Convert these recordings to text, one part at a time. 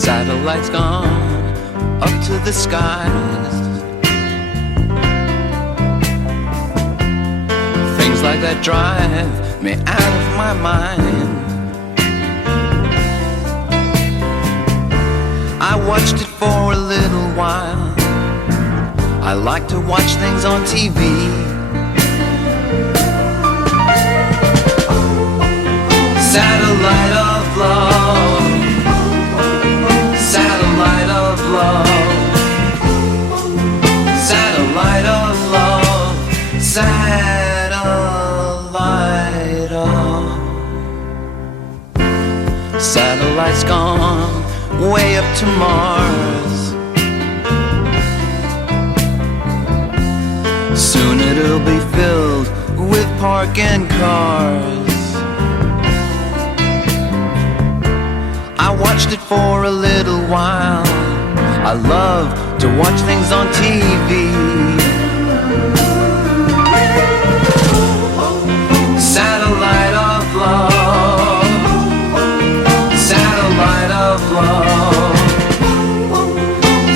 Satellites gone up to the skies. Things like that drive me out of my mind. I watched it for a little while. I like to watch things on TV. Satellite of love, satellite of love, satellite of love, satellite of. Satellite's gone way up to Mars. Soon it'll be filled with parking cars. I watched it for a little while. I love to watch things on TV. Satellite of love, satellite of love,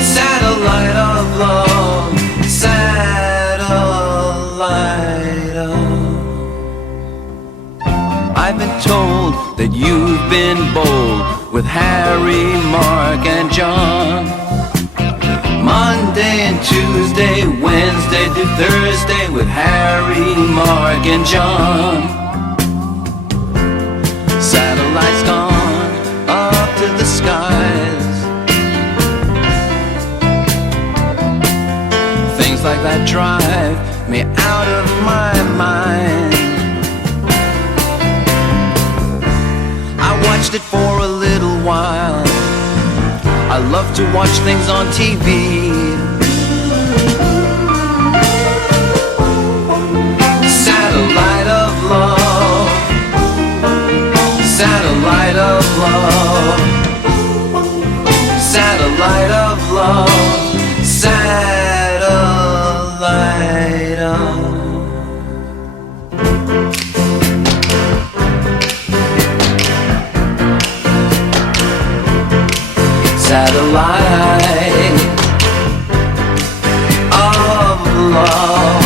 satellite of love, satellite of. I've been told that you've been bold with Harry, Mark, and John. Monday and Tuesday, Wednesday through Thursday with Harry, Mark, and John. Satellites gone up to the skies. Things like that drive me out of my mind. I watched it for a little while. I love to watch things on TV. Satellite of love, satellite of love, satellite of love, satellite of. Satellite of love.